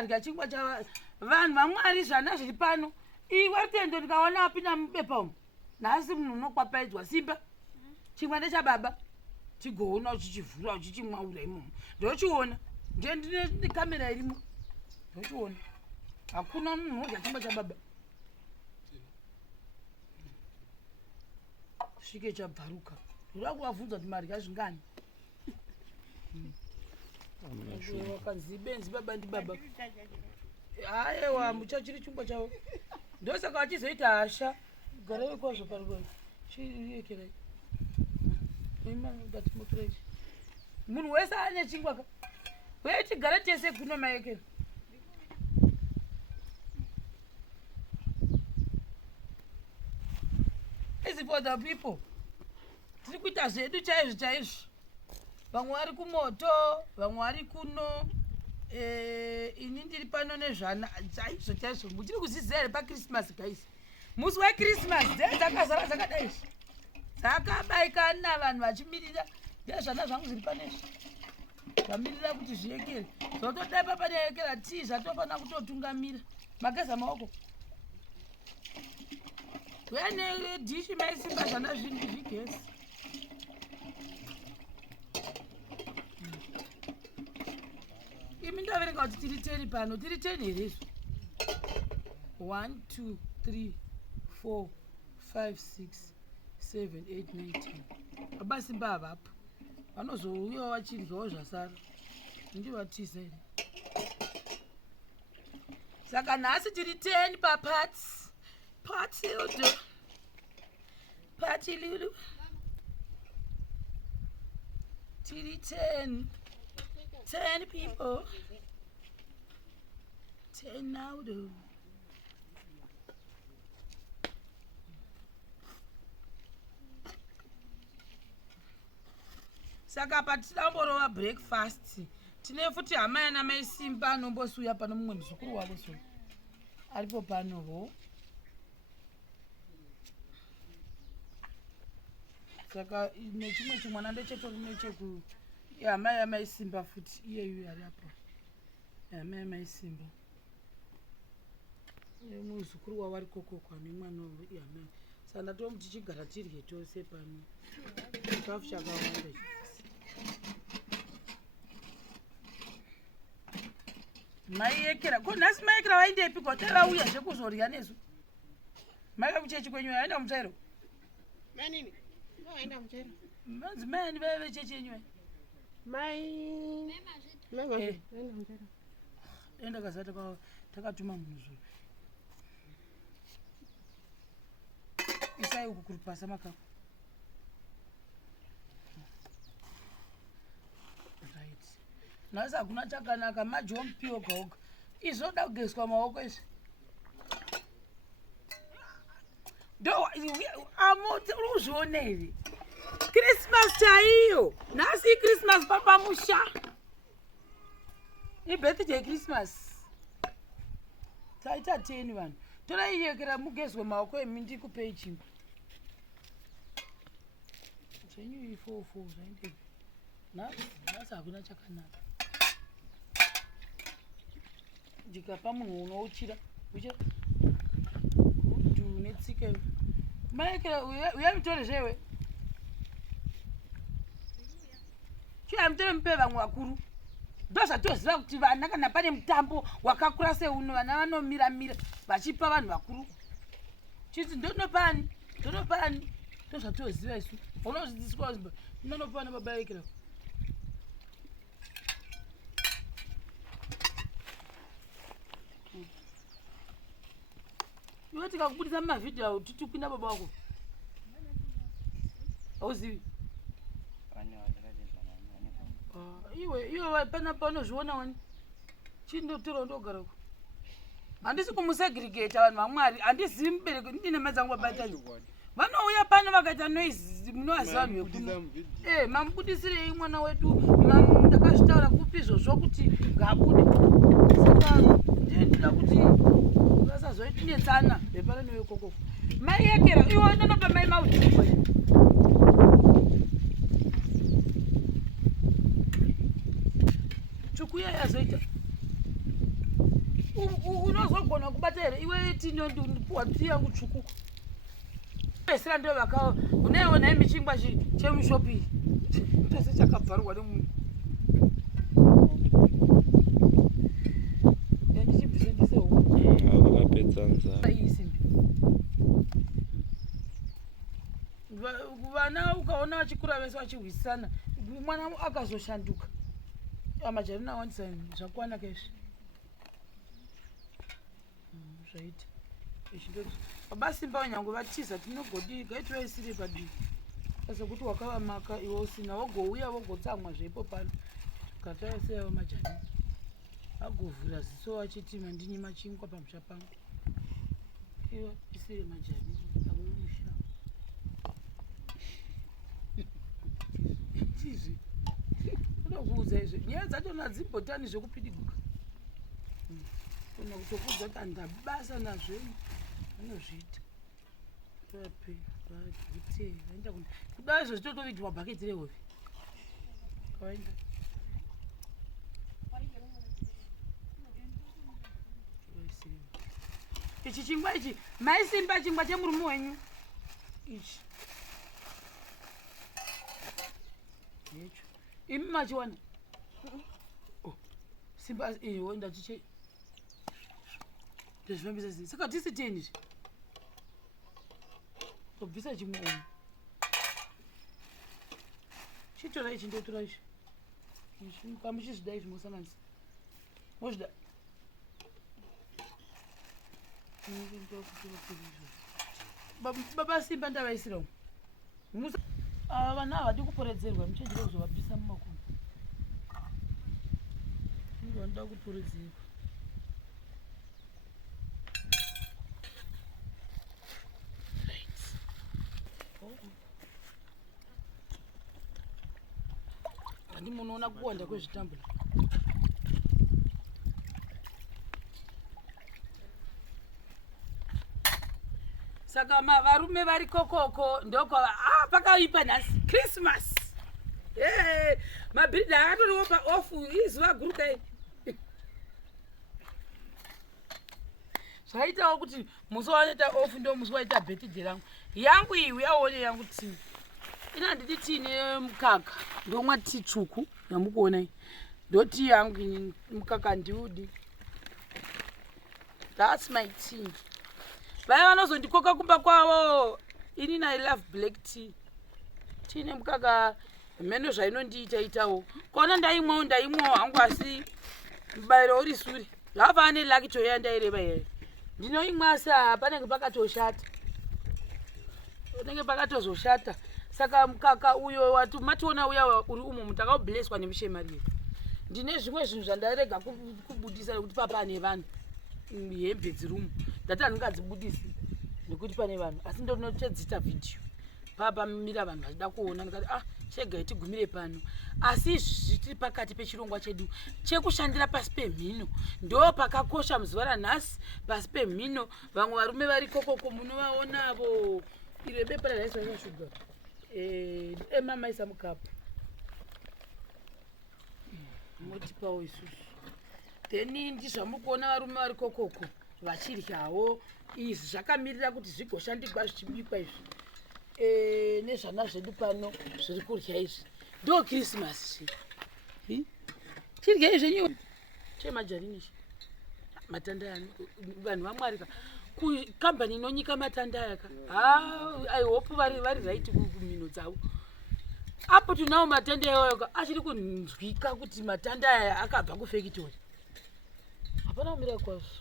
ukarya chingwa chava vanhu vaMwari zvana zviri pano iwe tendo ndikaona wapinda mubepa umu nhasi munhu unokwapaidzwa simba chingwa ndechababa chigoona uchichivhura uchichimwaura imomo ndochiona ndine kamera irimo ndochiona hakuna munhu udya chingwa chababa svike chabvaruka ndoda kuvabvunza kuti marya zvingani wakanzi benzi baba ndibaba haiwa muchachiri chingwa chavo ndosaka vachizoita hasha garai kwazvo parikoi chiyekerai imadatimotorai munhu wese ane chingwa ka wetigara tese kuno mayekera is for the people tiri kuita zvedu chaizvo chaizvo vamwe vari kumoto vamwe vari kuno ini ndiri pano nezvana chaizvo chaizvo muchiri kuziziva here pakrismas guys musi wekrismas dze dzakazara dzakadai dzakabaikana vanhu vachimirira ndezvana zvangu zviri panezvi zvamirira kuti zviyekere zvotodai papaneyekera tii zvatofanira kutotungamira mageza maoko wene dhishi maisimba zvana zvinhu zvigezi imi ndaverenga kuti tiri 10 pano tiri 10 herezvo 1 2 3 4 5 6 7 8 9 10 abasimba havapo vanozouyawo vachiryawo zvasara ndivatiza here saka nhasi tiri 10 papats patildo patilulu tiri 10 people 10 now though saka patidamborova breakfast tine futi hama yana maisimba anombosuya pano mumwe muzukuru wavo so aripo panoho saka nechimwe chimwana ndechetori necheku hama yamaisimba futi iyeyu ari apo hama yamaisimba muzukuru wavo ari kokokwa nemwana wavo ihama saka ndatomu tichigara tirye tose pano chikafu chakawanda maiyekera ko nhasi maiyekera vaindepi kwa tavauya zvekuzorya nesu maiva kuchechi kwenyu aenda mutairo manini aenda mutairo manzi maini vaive chechi yenyu mai aenda mutairo enda kazata takatuma munhu zvo isai uku kuripasa makako right nhasi hakuna chakanaka majompi oga oga izvoda kugezwa maoko izvi amoti uri kuzviona here krismas chaiyo nhasi ikrismas papamusha ibirthday krismas taita 10 vanhu toraiyekera mugezwe maoko emi ndikupei chimbo chenyu ifofo zvaindepi nhasi hakuna chakanaka ndikapa munhu unouchira utu netsika maekera uyamutore zvewe chiamutore mupe vamwe vakuru ndozvatoziva kuti vana kana pane mutambo wakakura seuno vana vanomiramira vachipa vanhu vakuru chiti ndonopani ndozvatoziva isu unozvidziswa ndonopana babaekera iwe tikakubudisa mumavhidhiyo titupinda baba wako hauzivi iwe panozviona wani chindotora ndogarako handisi kumusegregata vanhu vaMwari handizivi mubereko ndine madzangu babatani vanouya pano vakaita noizi munovaziva vanhu vekuno mamubudisirei mwana wedu ndakazvitaura kupi izvozvo kuti ngabude saka ndinoda kuti vasazoitinetsana vepano nevekokoko maiyekera iwe ndonopa mai maudhikwa tsvuku iya yazoita unozogona kubata here iwe tinondipuwa ti yangu tsvuku pesira ndo vakao uneonai michingwa chemushopi chose chakabvarwa nemunhu ndichibvise avakapedza nzara iyi simbi vana ukaona vachikura vese vachirwisana mwana akazoshanduka amajari nawandisa zvakwana kaizvi zvaita ichindoti vabasimba vanyange vatiza tinogodi gaitivaisire padivi asekuti wakavamaka iwe usina wogouya wogotsamwa zvaipo pano katavaiseyavo majani agovhura ziso vachiti mandinyi machingwa pamusha pangu iwe isire majani awemusha chizvi unokuudza izvo nyaya dzachona dzimbotani zvekupidigwa kuna kutokuudza kuti andabasa nazvenyu vanozviita vape vadhute vaenda kudai izvo zvitotovitirwa bhaketi rehove kawaenda ichi chingwa ichi maisimba chingwa chemurume wenyu ichi yecho imi machiwana simba iwo ndatiche ndozvifambisa sei saka tisi teni izvi tobvisa chimwe omu chitora ichi ndotora izvi kamuchizvida izvi mosanganisa mozvida baba simba ndavaisirawo ava vana havadi kuporedzerwa muchenjera kuzovabvisa mumakomo vanoda kuporedzerwa handi munoona kuwanda kwezvitambula saka varume vari kokoko ndokwava pakaipa nhasi Christmas mabhiridha akatoriwo paofu izuva guru kai zvaitawo kuti musi wanoita ofu ndo musi waita birthday rangu yangu iyi uyaone yangu tii ina nditi tiine mukaka ndomwa tii tsvuku yamukuonai ndoti yangu mukaka ndiudi that's my tea vaya vanozondikoka kumba kwavo inini I love black tea tiine mukaka mheno zvainondiitaitawo kona ndaimwawo hangu asi mubayiro uri sure zvava nelaki choya ndaireva here ndinoimwa asi panenge pakatoshata panenge pakatozoshata saka mukaka uyo wati mationa uya uri umo mutakaubhleswa nemushemari ndine zvimwe zvinhu zvandarega kubudisa nekuti papane vanhu hembe dzirumu ndati handingadzibudisi nekuti pane vanhu asi ndonotedzita vhidhiyo papamira vanhu vachida kuona ndikati chega tigumire pano asi zvitiri pakati pechirongwa chedu chekushandira pasi pemhino ndo pakakosha muzuva ranhasi pasi pemhino vamwe varume vari kokoko munovaonavo ire bepa raraiswa shuga emamaisa mukapu motipawo isusu then ndizvamukuona varume vari kokoko vachiryawo izvi zvakamirira kuti zvigoshandikwa zvichibikwa izvi nezvana zvedu pano zviri kurya izvi ndo Christmas chirya izvenyu chemajarini matanda yani vanhu vamwarika kukambani inonyika matanda yaka I hope vari right kumhino dzavo apo tunawo matanda iwayoka achiri kunzwika kuti matanda aya akabva kufactory hapana kumira kwazvo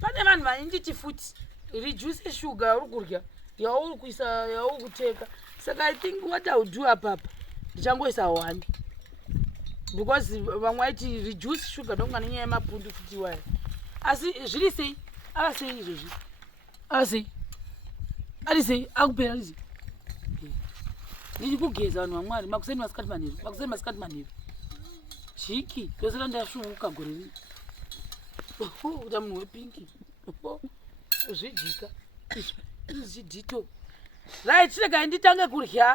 pane vanhu vaninditi futi reduce sugar yauri kurya yauri kuisa yauri kuteka saka I think what I will do apapa ndichangoisa 1 because vamwe vaiti reduce sugar ndongana nyaya yemapundu futi waya asi zviri sei ava sei izvozvi ava sei ari sei akupera ari sei ndiri kugeza vanhu vamwari makuseni masikati manheru zviki ndosera ndasvunguka gore rini uta munhu wepingi zvidhika izvi zvidhito right regai nditange kurya